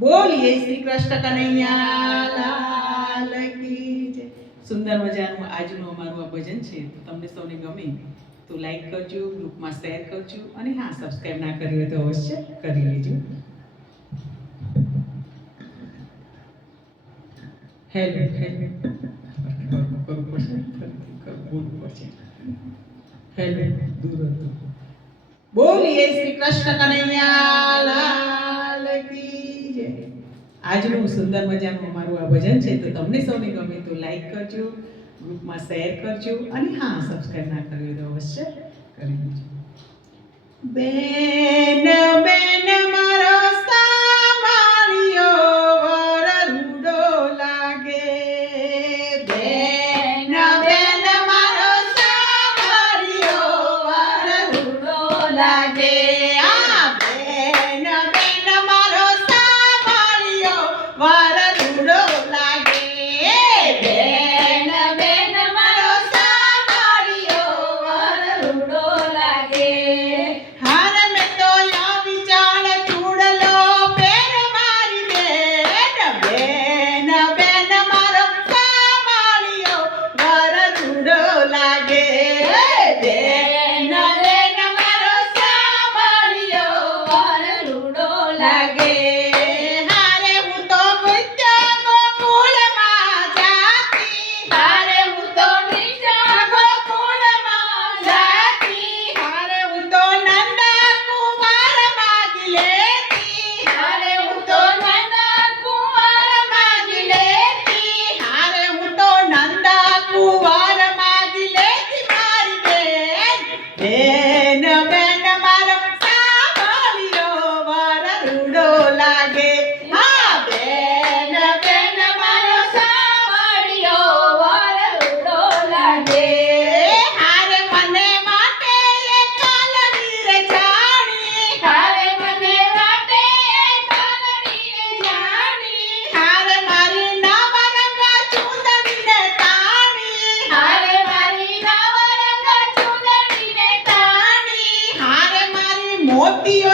બોલીએ શ્રી કૃષ્ણ કનૈયા. સુંદર મજાનું આજનું અમારું આ ભજન છે. તમને સૌને ગમે તો લાઈક કરજો ગ્રુપમાં શેર કરજો અને હા સબસ્ક્રાઈબ ના કર્યું હોય તો અવશ્ય કરી લેજો. હેલો હેલો હેલો બોલીએ શ્રી કૃષ્ણ કનૈયા લાલ કી આજનું સુંદર મજાનું અમારું આ ભજન છે, તો તમને સૌને ગમે તો લાઈક કરજો, ગ્રુપમાં શેર કરજો, અને હા સબસ્ક્રાઈબ ના કર્યું તો અવશ્ય કરી દેજો. બેન બેન tío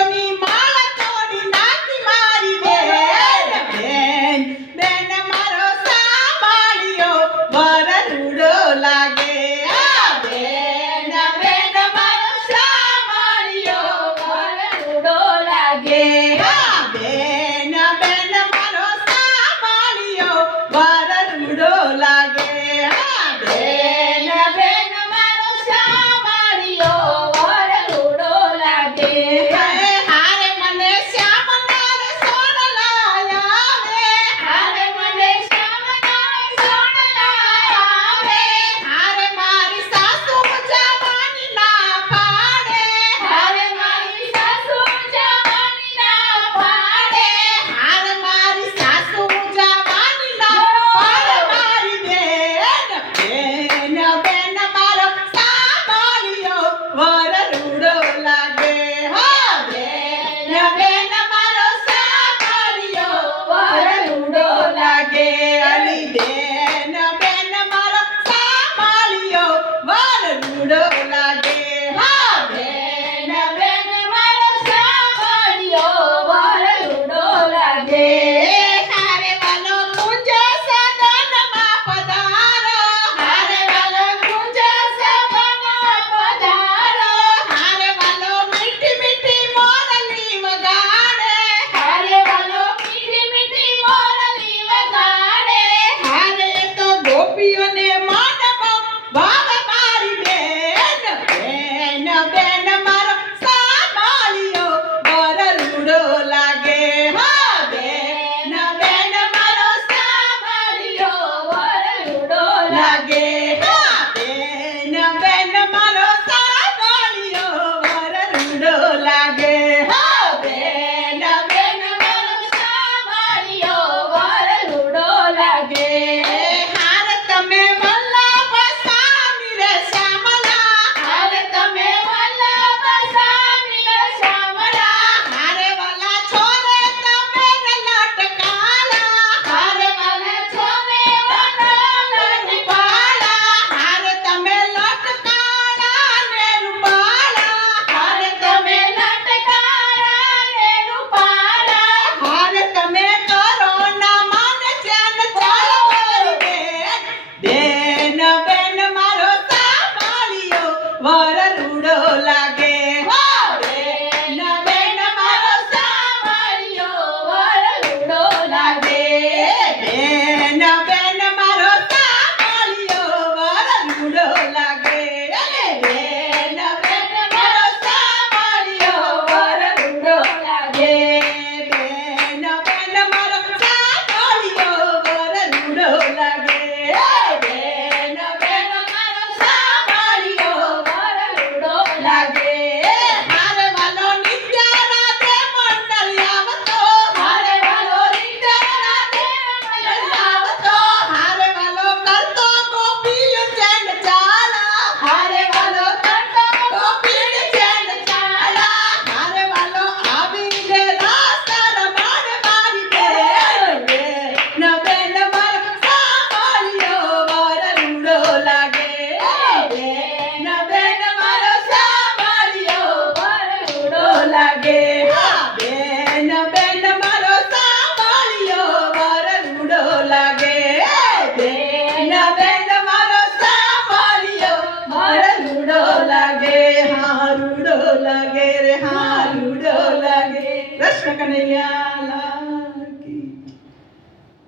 રે હારુડો લાગે રે હારુડો લાગે કૃષ્ણ કનૈયા લાલ કી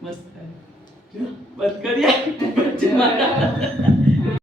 મસ્ત બંધ કર્યા